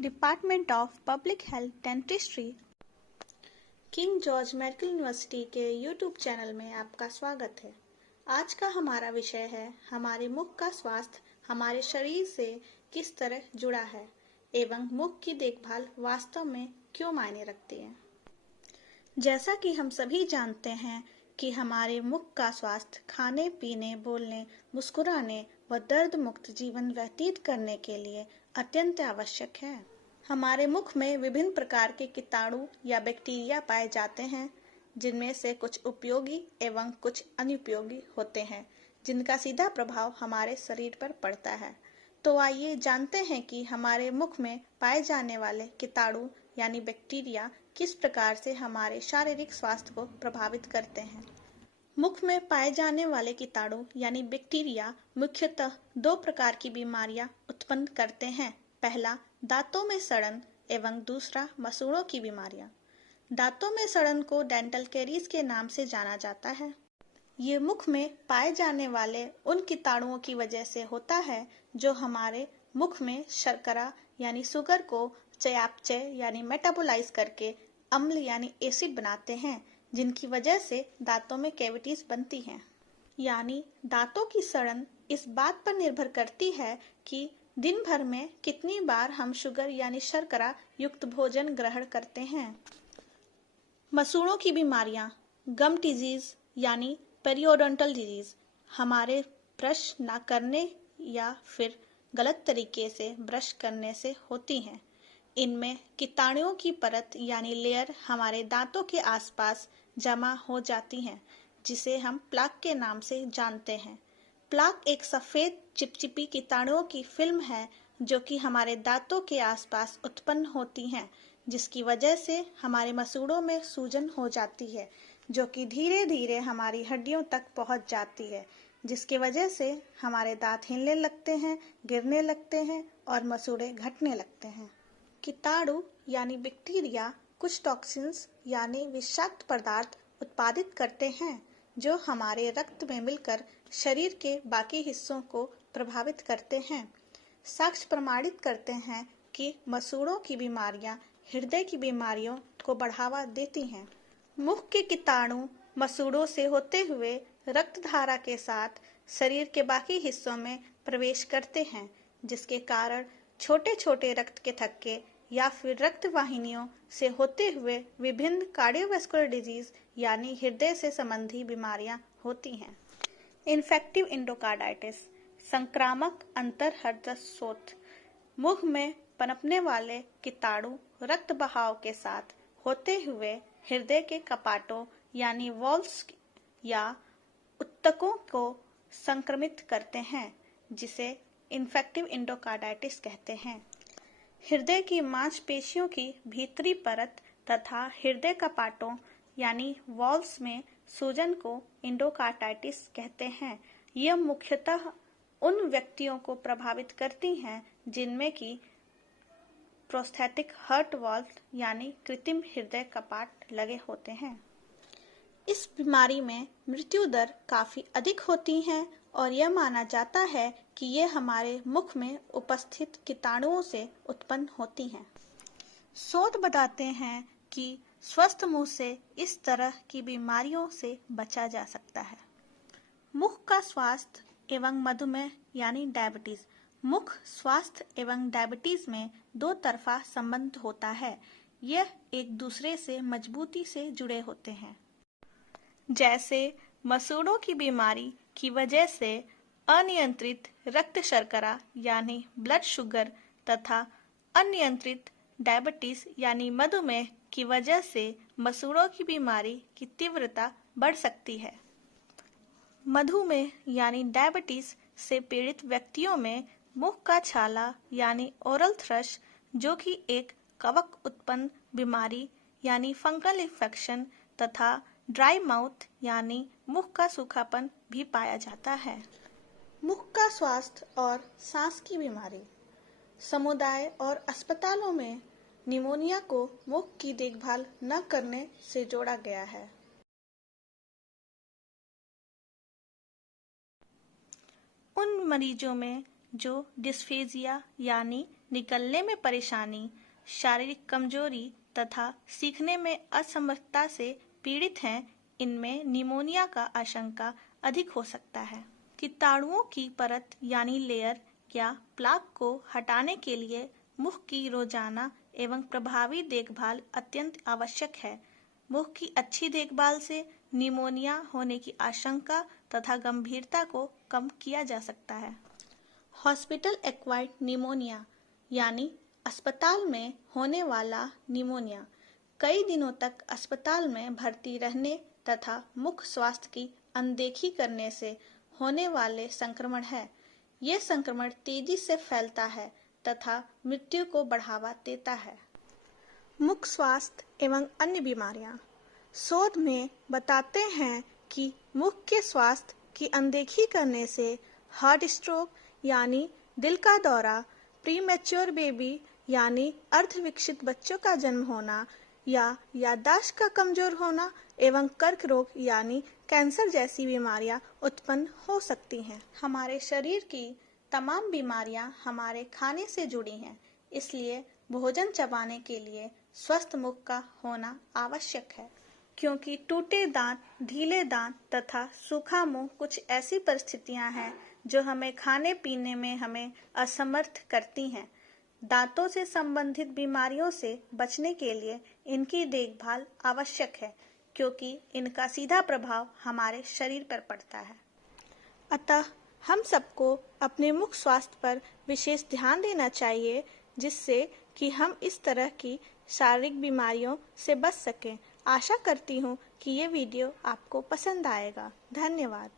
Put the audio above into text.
Department of public health dentistry king George medical university के YouTube channel में आपका स्वागत है। आज का हमारा विषय है हमारे मुख का स्वास्थ्य हमारे शरीर से किस तरह जुड़ा है एवं मुख की देखभाल वास्तव में क्यों मायने रखती है। जैसा कि हम सभी जानते हैं कि हमारे मुख का स्वास्थ्य खाने पीने बोलने मुस्कुराने व दर्द मुक्त जीवन व्यतीत करने के लिए अत्यंत आवश्यक है। हमारे मुख में विभिन्न प्रकार के कीटाणु या बैक्टीरिया पाए जाते हैं, जिनमें से कुछ उपयोगी एवं कुछ अनुपयोगी होते हैं, जिनका सीधा प्रभाव हमारे शरीर पर पड़ता है। तो आइए जानते हैं कि हमारे मुख में पाए जाने वाले कीटाणु यानी बैक्टीरिया किस प्रकार से हमारे शारीरिक स्वास्थ्य को प्रभावित करते हैं। मुख में पाए जाने वाले कीटाणु यानी बैक्टीरिया मुख्यतः दो प्रकार की बीमारियां उत्पन्न करते हैं। पहला, दांतों में सड़न एवं दूसरा, मसूड़ों की बीमारियां। दांतों में सड़न को डेंटल कैरीज के नाम से जाना जाता है। ये मुख में पाए जाने वाले उन कीटाणुओं की वजह से होता है जो हमारे मुख में शर्करा यानी शुगर को चयापचय यानी मेटाबोलाइज करके अम्ल यानी एसिड बनाते हैं, जिनकी वजह से दांतों में कैविटीज बनती हैं। यानी दांतों की सड़न इस बात पर निर्भर करती है कि दिन भर में कितनी बार हम शुगर यानी शर्करा युक्त भोजन ग्रहण करते हैं। मसूड़ों की बीमारियां, गम डिजीज यानी पेरियोडोंटल डिजीज, हमारे ब्रश ना करने या फिर गलत तरीके से ब्रश करने से होती हैं। इनमें कीटाणुओं की परत यानी लेयर हमारे दांतों के आसपास जमा हो जाती हैं, जिसे हम प्लाक के नाम से जानते हैं। प्लाक एक सफेद चिपचिपी कीटाणुओं की फिल्म है जो कि हमारे दांतों के आसपास उत्पन्न होती हैं, जिसकी वजह से हमारे मसूड़ों में सूजन हो जाती है, जो कि धीरे धीरे हमारी हड्डियों तक पहुंच जाती है, जिसकी वजह से हमारे दांत हिलने लगते हैं, गिरने लगते हैं और मसूड़े घटने लगते हैं। कीटाणु यानी बैक्टीरिया कुछ टॉक्सिन्स यानी विषाक्त पदार्थ उत्पादित करते हैं, जो हमारे रक्त में मिलकर शरीर के बाकी हिस्सों को प्रभावित करते हैं। साक्ष्य प्रमाणित करते हैं कि मसूड़ों की बीमारियां हृदय की बीमारियों को बढ़ावा देती हैं। मुख के कीटाणु मसूड़ों से होते हुए रक्त धारा के साथ शरीर के बाकी हिस्सों में प्रवेश करते हैं, जिसके कारण छोटे छोटे रक्त के थक्के या फिर रक्त वाहिनियों से होते हुए विभिन्न कार्डियोवैस्कुलर डिजीज यानी हृदय से संबंधी बीमारियां होती हैं। इन्फेक्टिव एंडोकार्डाइटिस, संक्रामक अंतर हृदय शोथ, मुख में पनपने वाले कीटाणु रक्त बहाव के साथ होते हुए हृदय के कपाटों यानी वॉल्व्स या उत्तकों को संक्रमित करते हैं, जिसे इन्फेक्टिव एंडोकार्डाइटिस कहते हैं। हृदय की मांसपेशियों की भीतरी परत तथा हृदय कपाटों यानी वॉल्व्स में सूजन को एंडोकार्डाइटिस कहते हैं। यह मुख्यतः उन व्यक्तियों को प्रभावित करती हैं जिनमें की प्रोस्थेटिक हार्ट वाल्व यानी कृत्रिम हृदय कपाट लगे होते हैं। इस बीमारी में मृत्यु दर काफी अधिक होती है और यह माना जाता है कि ये हमारे मुख में उपस्थित कीटाणुओं से उत्पन्न होती हैं। शोध बताते हैं कि स्वस्थ मुंह से इस तरह की बीमारियों से बचा जा सकता है। मुख का स्वास्थ्य एवं मधुमेह यानी डायबिटीज। मुख स्वास्थ्य एवं डायबिटीज में दो तरफा संबंध होता है। यह एक दूसरे से मजबूती से जुड़े होते हैं। जैसे मसूड़ों की बीमारी की वजह से अनियंत्रित रक्त शर्करा यानी ब्लड शुगर तथा अनियंत्रित डायबिटीज यानी मधुमेह की वजह से मसूड़ों की बीमारी की तीव्रता बढ़ सकती है। मधुमेह यानी डायबिटीज से पीड़ित व्यक्तियों में मुख का छाला यानी ओरल थ्रश, जो कि एक कवक उत्पन्न बीमारी यानी फंगल इन्फेक्शन तथा ड्राई माउथ यानी मुख का सूखापन भी पाया जाता है। मुख का स्वास्थ्य और सांस की बीमारी। समुदाय और अस्पतालों में निमोनिया को मुख की देखभाल न करने से जोड़ा गया है। उन मरीजों में जो डिस्फेजिया यानी निकलने में परेशानी, शारीरिक कमजोरी तथा सीखने में असमर्थता से पीड़ित हैं, इनमें निमोनिया का आशंका अधिक हो सकता है। कीटाणुओं की परत यानी लेयर या प्लाक को हटाने के लिए मुख की रोजाना एवं प्रभावी देखभाल अत्यंत आवश्यक है। मुख की अच्छी देखभाल से निमोनिया होने की आशंका तथा गंभीरता को कम किया जा सकता है। हॉस्पिटल एक्वायर्ड निमोनिया यानी अस्पताल में होने वाला निमोनिया कई दिनों तक अस्पताल में भर्ती रहने तथा मुख स्वास्थ्य की अनदेखी करने से होने वाले संक्रमण है। ये संक्रमण तेजी से फैलता है तथा मृत्यु को बढ़ावा देता है। मुख स्वास्थ्य एवं अन्य बीमारियां। शोध में बताते हैं कि मुख के स्वास्थ्य की अनदेखी करने से हार्ट स्ट्रोक यानी दिल का दौरा, प्रीमैच्योर बेबी यानी अर्धविकसित बच्चों का जन्म होना या याददाश्त का कमजोर होना एवं कर्क रोग यानी कैंसर जैसी बीमारियां उत्पन्न हो सकती हैं। हमारे शरीर की तमाम बीमारियां हमारे खाने से जुड़ी हैं, इसलिए भोजन चबाने के लिए स्वस्थ मुख का होना आवश्यक है, क्योंकि टूटे दांत, ढीले दांत तथा सूखा मुंह कुछ ऐसी परिस्थितियां हैं जो हमें खाने पीने में हमें असमर्थ करती हैं। दांतों से संबंधित बीमारियों से बचने के लिए इनकी देखभाल आवश्यक है, क्योंकि इनका सीधा प्रभाव हमारे शरीर पर पड़ता है। अतः हम सबको अपने मुख स्वास्थ्य पर विशेष ध्यान देना चाहिए, जिससे कि हम इस तरह की शारीरिक बीमारियों से बच सकें। आशा करती हूँ कि ये वीडियो आपको पसंद आएगा। धन्यवाद।